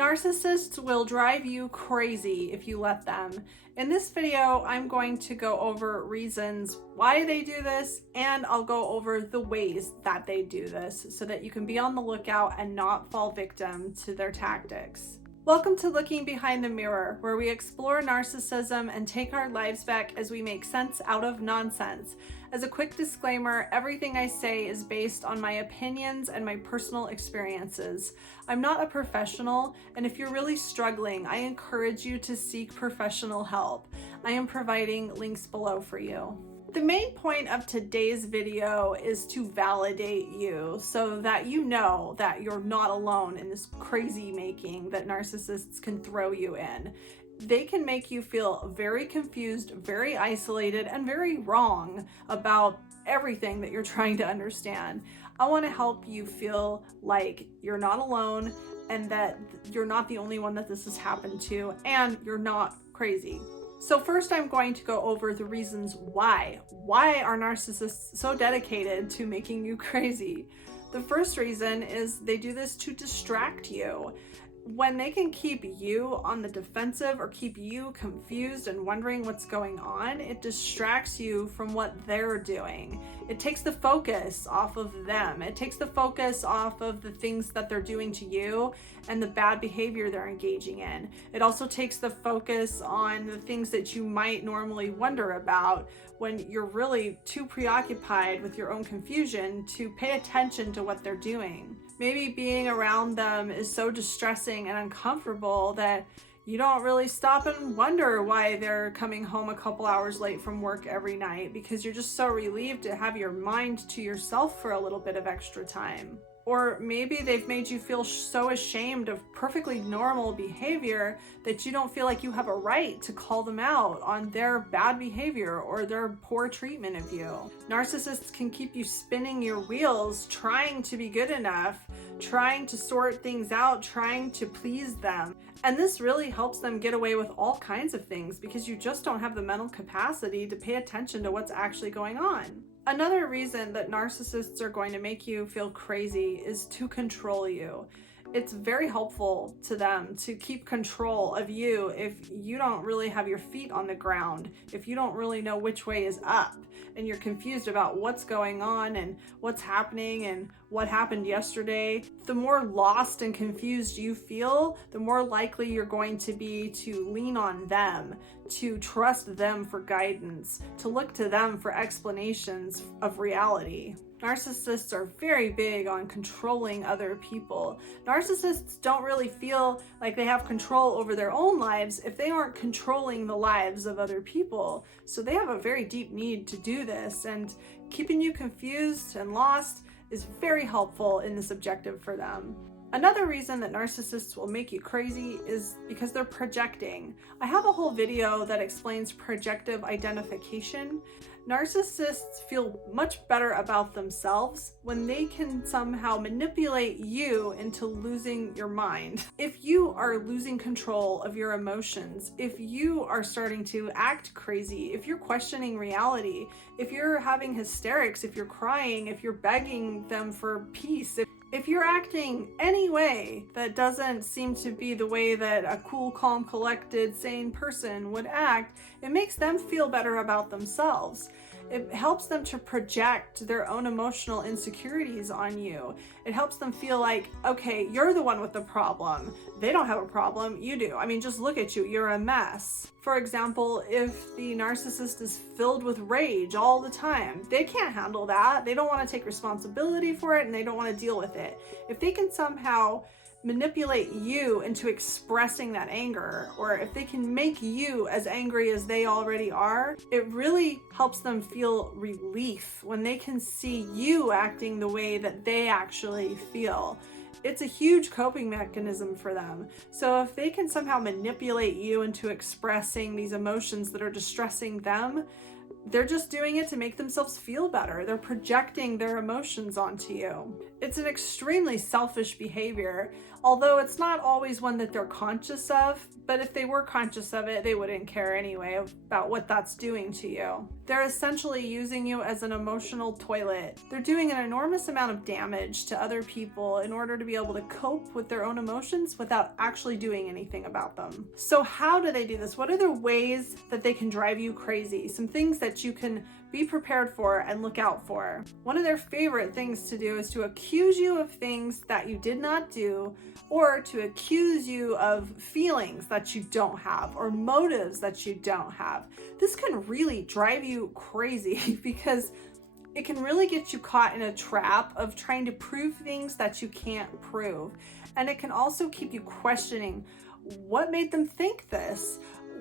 Narcissists will drive you crazy if you let them. In this video, I'm going to go over reasons why they do this, and I'll go over the ways that they do this so that you can be on the lookout and not fall victim to their tactics. Welcome to Looking Behind the Mirror, where we explore narcissism and take our lives back as we make sense out of nonsense. As a quick disclaimer, everything I say is based on my opinions and my personal experiences. I'm not a professional, and if you're really struggling, I encourage you to seek professional help. I am providing links below for you. The main point of today's video is to validate you so that you know that you're not alone in this crazy making that narcissists can throw you in. They can make you feel very confused, very isolated, and very wrong about everything that you're trying to understand. I want to help you feel like you're not alone and that you're not the only one that this has happened to, and you're not crazy. So first, I'm going to go over the reasons why. Why are narcissists so dedicated to making you crazy? The first reason is they do this to distract you. When they can keep you on the defensive or keep you confused and wondering what's going on, it distracts you from what they're doing. It takes the focus off of them. It takes the focus off of the things that they're doing to you and the bad behavior they're engaging in. It also takes the focus on the things that you might normally wonder about when you're really too preoccupied with your own confusion to pay attention to what they're doing. Maybe being around them is so distressing and uncomfortable that you don't really stop and wonder why they're coming home a couple hours late from work every night, because you're just so relieved to have your mind to yourself for a little bit of extra time. Or maybe they've made you feel so ashamed of perfectly normal behavior that you don't feel like you have a right to call them out on their bad behavior or their poor treatment of you. Narcissists can keep you spinning your wheels, trying to be good enough, trying to sort things out, trying to please them. And this really helps them get away with all kinds of things because you just don't have the mental capacity to pay attention to what's actually going on. Another reason that narcissists are going to make you feel crazy is to control you. It's very helpful to them to keep control of you if you don't really have your feet on the ground, if you don't really know which way is up, and you're confused about what's going on and what's happening and what happened yesterday. The more lost and confused you feel, the more likely you're going to be to lean on them, to trust them for guidance, to look to them for explanations of reality. Narcissists are very big on controlling other people. Narcissists don't really feel like they have control over their own lives if they aren't controlling the lives of other people. So they have a very deep need to do this, and keeping you confused and lost is very helpful in this objective for them. Another reason that narcissists will make you crazy is because they're projecting. I have a whole video that explains projective identification. Narcissists feel much better about themselves when they can somehow manipulate you into losing your mind. If you are losing control of your emotions, if you are starting to act crazy, if you're questioning reality, if you're having hysterics, if you're crying, if you're begging them for peace, if you're acting any way that doesn't seem to be the way that a cool, calm, collected, sane person would act, it makes them feel better about themselves. It helps them to project their own emotional insecurities on you. It helps them feel like, okay, you're the one with the problem. They don't have a problem, you do. I mean, just look at you, you're a mess. For example, if the narcissist is filled with rage all the time, they can't handle that. They don't want to take responsibility for it, and they don't want to deal with it. If they can somehow manipulate you into expressing that anger, or if they can make you as angry as they already are, it really helps them feel relief when they can see you acting the way that they actually feel. It's a huge coping mechanism for them. So if they can somehow manipulate you into expressing these emotions that are distressing them, they're just doing it to make themselves feel better. They're projecting their emotions onto you. It's an extremely selfish behavior. although it's not always one that they're conscious of, but if they were conscious of it, they wouldn't care anyway about what that's doing to you. They're essentially using you as an emotional toilet. They're doing an enormous amount of damage to other people in order to be able to cope with their own emotions without actually doing anything about them. So how do they do this? What are the ways that they can drive you crazy? Some things that you can be prepared for and look out for. One of their favorite things to do is to accuse you of things that you did not do, or to accuse you of feelings that you don't have or motives that you don't have. This can really drive you crazy because it can really get you caught in a trap of trying to prove things that you can't prove. And it can also keep you questioning, what made them think this?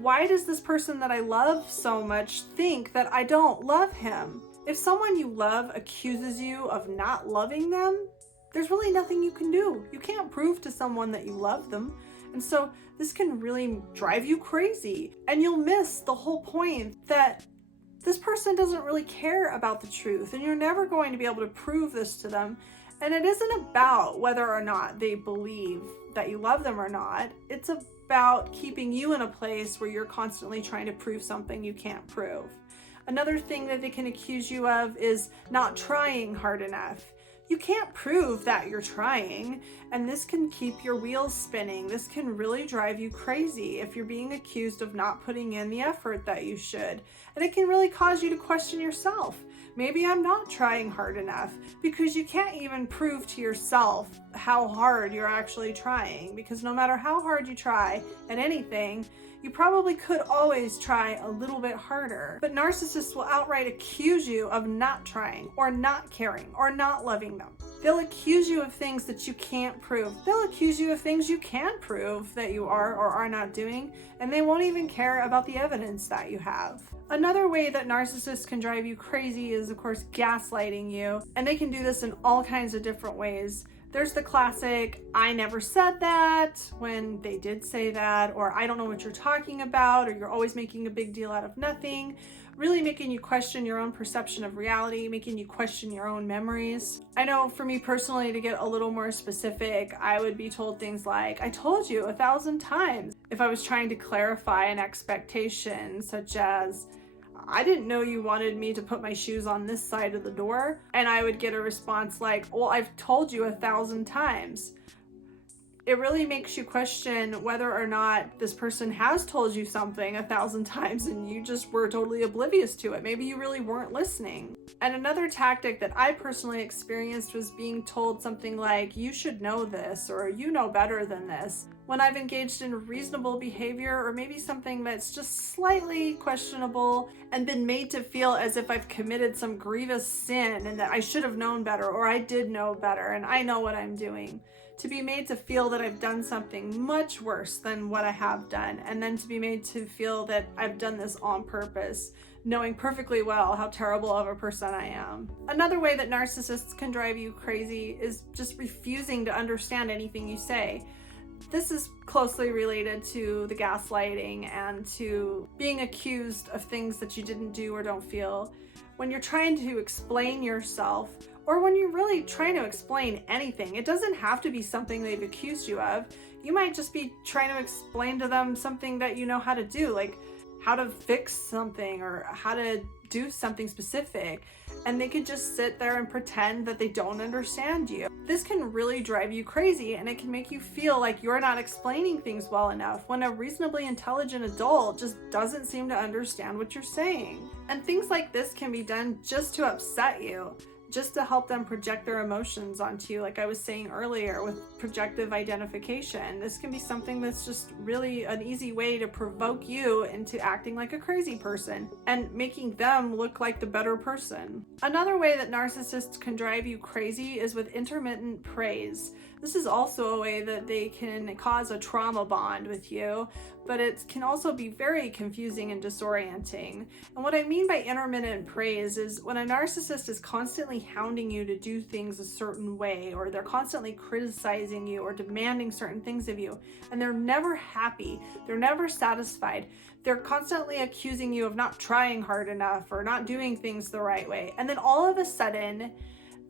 Why does this person that I love so much think that I don't love him? If someone you love accuses you of not loving them, there's really nothing you can do. You can't prove to someone that you love them. And so this can really drive you crazy. And you'll miss the whole point that this person doesn't really care about the truth, and you're never going to be able to prove this to them. And it isn't about whether or not they believe that you love them or not. It's about keeping you in a place where you're constantly trying to prove something you can't prove. Another thing that they can accuse you of is not trying hard enough. You can't prove that you're trying, and this can keep your wheels spinning. This can really drive you crazy if you're being accused of not putting in the effort that you should. And it can really cause you to question yourself. Maybe I'm not trying hard enough, because you can't even prove to yourself how hard you're actually trying, because no matter how hard you try at anything, you probably could always try a little bit harder. But narcissists will outright accuse you of not trying, or not caring, or not loving them. They'll accuse you of things that you can't prove. They'll accuse you of things you can prove that you are or are not doing, and they won't even care about the evidence that you have. Another way that narcissists can drive you crazy is, of course, gaslighting you, and they can do this in all kinds of different ways. There's the classic, I never said that, when they did say that, or I don't know what you're talking about, or you're always making a big deal out of nothing, really making you question your own perception of reality, making you question your own memories. I know for me personally, to get a little more specific, I would be told things like, I told you 1,000 times. If I was trying to clarify an expectation, such as, I didn't know you wanted me to put my shoes on this side of the door. And I would get a response like, well, I've told you 1,000 times. It really makes you question whether or not this person has told you something 1,000 times and you just were totally oblivious to it. Maybe you really weren't listening. And another tactic that I personally experienced was being told something like, you should know this, or you know better than this, when I've engaged in reasonable behavior, or maybe something that's just slightly questionable, and been made to feel as if I've committed some grievous sin and that I should have known better, or I did know better and I know what I'm doing. To be made to feel that I've done something much worse than what I have done, and then to be made to feel that I've done this on purpose, knowing perfectly well how terrible of a person I am. Another way that narcissists can drive you crazy is just refusing to understand anything you say. This is closely related to the gaslighting and to being accused of things that you didn't do or don't feel. When you're trying to explain yourself, or when you're really trying to explain anything, it doesn't have to be something they've accused you of. You might just be trying to explain to them something that you know how to do, like how to fix something or how to do something specific, and they could just sit there and pretend that they don't understand you. This can really drive you crazy, and it can make you feel like you're not explaining things well enough when a reasonably intelligent adult just doesn't seem to understand what you're saying. And things like this can be done just to upset you, just to help them project their emotions onto you, like I was saying earlier with projective identification. This can be something that's just really an easy way to provoke you into acting like a crazy person and making them look like the better person. Another way that narcissists can drive you crazy is with intermittent praise. This is also a way that they can cause a trauma bond with you, but it can also be very confusing and disorienting. And what I mean by intermittent praise is when a narcissist is constantly hounding you to do things a certain way, or they're constantly criticizing you or demanding certain things of you, and they're never happy, they're never satisfied. They're constantly accusing you of not trying hard enough or not doing things the right way. And then all of a sudden,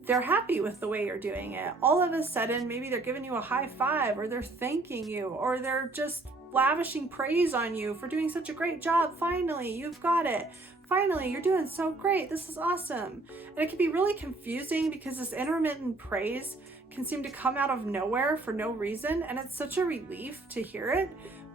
they're happy with the way you're doing it. All of a sudden, maybe they're giving you a high five, or they're thanking you, or they're just lavishing praise on you for doing such a great job. Finally, you've got it. Finally, you're doing so great. This is awesome. And it can be really confusing because this intermittent praise can seem to come out of nowhere for no reason, and it's such a relief to hear it.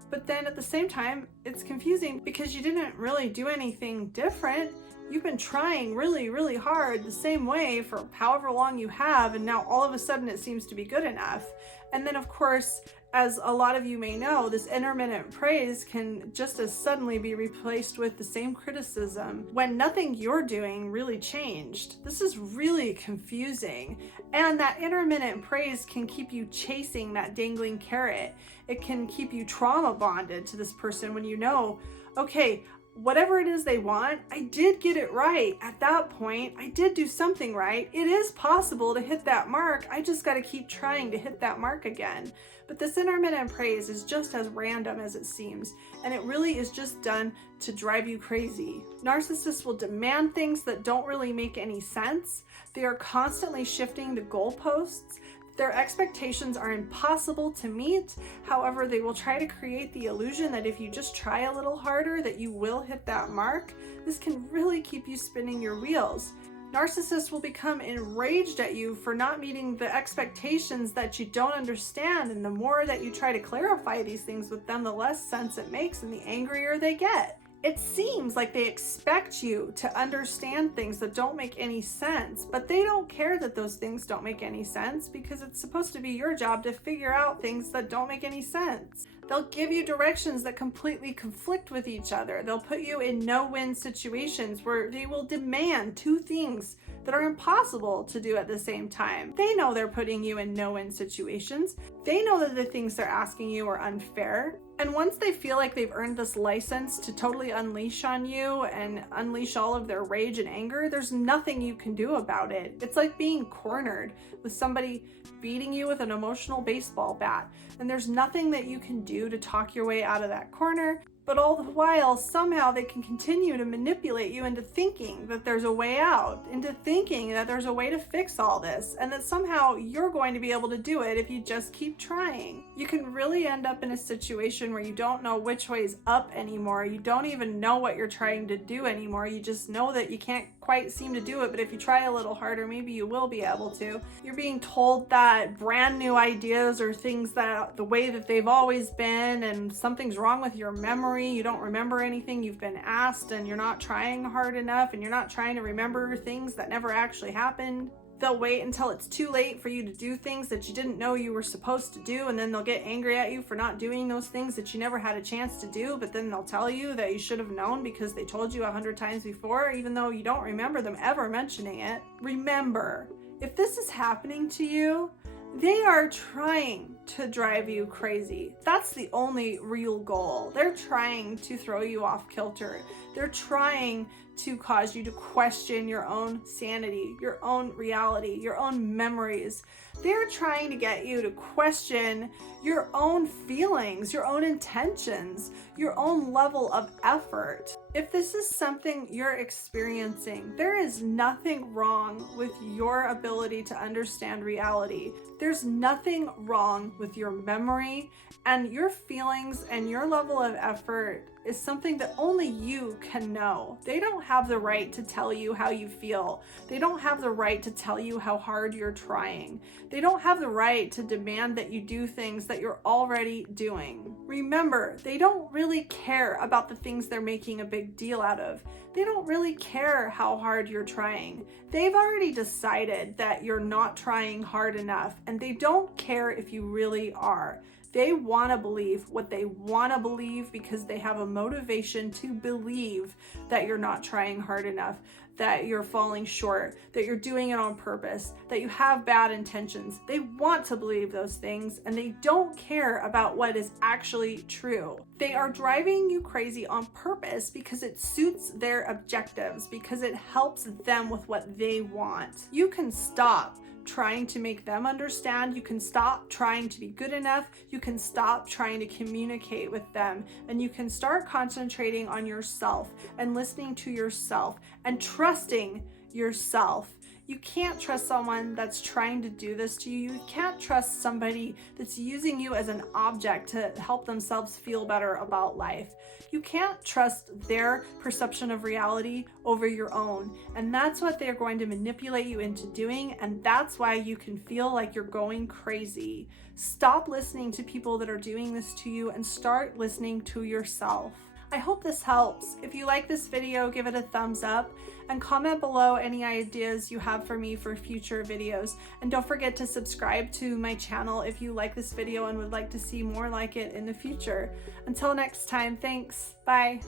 But then at the same time, it's confusing because you didn't really do anything different. You've been trying really, really hard the same way for however long you have, and now all of a sudden it seems to be good enough. And then of course, as a lot of you may know, this intermittent praise can just as suddenly be replaced with the same criticism when nothing you're doing really changed. This is really confusing. And that intermittent praise can keep you chasing that dangling carrot. It can keep you trauma bonded to this person when you know, okay, whatever it is they want, I did get it right. At that point, I did do something right. It is possible to hit that mark. I just got to keep trying to hit that mark again. But this intermittent praise is just as random as it seems, and it really is just done to drive you crazy. Narcissists will demand things that don't really make any sense. They are constantly shifting the goalposts. Their expectations are impossible to meet. However, they will try to create the illusion that if you just try a little harder, that you will hit that mark. This can really keep you spinning your wheels. Narcissists will become enraged at you for not meeting the expectations that you don't understand, and the more that you try to clarify these things with them, the less sense it makes and the angrier they get. It seems like they expect you to understand things that don't make any sense, but they don't care that those things don't make any sense because it's supposed to be your job to figure out things that don't make any sense. They'll give you directions that completely conflict with each other. They'll put you in no-win situations where they will demand two things that are impossible to do at the same time. They know they're putting you in no-win situations. They know that the things they're asking you are unfair. And once they feel like they've earned this license to totally unleash on you and unleash all of their rage and anger, there's nothing you can do about it. It's like being cornered with somebody beating you with an emotional baseball bat, and there's nothing that you can do to talk your way out of that corner. But all the while, somehow they can continue to manipulate you into thinking that there's a way out, into thinking that there's a way to fix all this, and that somehow you're going to be able to do it if you just keep trying. You can really end up in a situation where you don't know which way's up anymore. You don't even know what you're trying to do anymore. You just know that you can't quite seem to do it, but if you try a little harder, maybe you will be able to. You're being told that brand new ideas are things that the way that they've always been, and something's wrong with your memory. You don't remember anything you've been asked, and you're not trying hard enough, and you're not trying to remember things that never actually happened. They'll wait until it's too late for you to do things that you didn't know you were supposed to do, and then they'll get angry at you for not doing those things that you never had a chance to do, but then they'll tell you that you should have known because they told you 100 times before, even though you don't remember them ever mentioning it. Remember, if this is happening to you, they are trying to drive you crazy. That's the only real goal. They're trying to throw you off kilter. They're trying to cause you to question your own sanity, your own reality, your own memories. They're trying to get you to question your own feelings, your own intentions, your own level of effort. If this is something you're experiencing, there is nothing wrong with your ability to understand reality. There's nothing wrong with your memory, and your feelings and your level of effort is something that only you can know. They don't have the right to tell you how you feel. They don't have the right to tell you how hard you're trying. They don't have the right to demand that you do things that you're already doing. Remember, they don't really care about the things they're making a big deal out of. They don't really care how hard you're trying. They've already decided that you're not trying hard enough, and they don't care if you really are. They want to believe what they want to believe because they have a motivation to believe that you're not trying hard enough, that you're falling short, that you're doing it on purpose, that you have bad intentions. They want to believe those things, and they don't care about what is actually true. They are driving you crazy on purpose because it suits their objectives, because it helps them with what they want. You can stop trying to make them understand. You can stop trying to be good enough. You can stop trying to communicate with them, and you can start concentrating on yourself and listening to yourself and trusting yourself. You can't trust someone that's trying to do this to you. You can't trust somebody that's using you as an object to help themselves feel better about life. You can't trust their perception of reality over your own. And that's what they're going to manipulate you into doing. And that's why you can feel like you're going crazy. Stop listening to people that are doing this to you and start listening to yourself. I hope this helps. If you like this video, give it a thumbs up and comment below any ideas you have for me for future videos. And don't forget to subscribe to my channel if you like this video and would like to see more like it in the future. Until next time, thanks. Bye.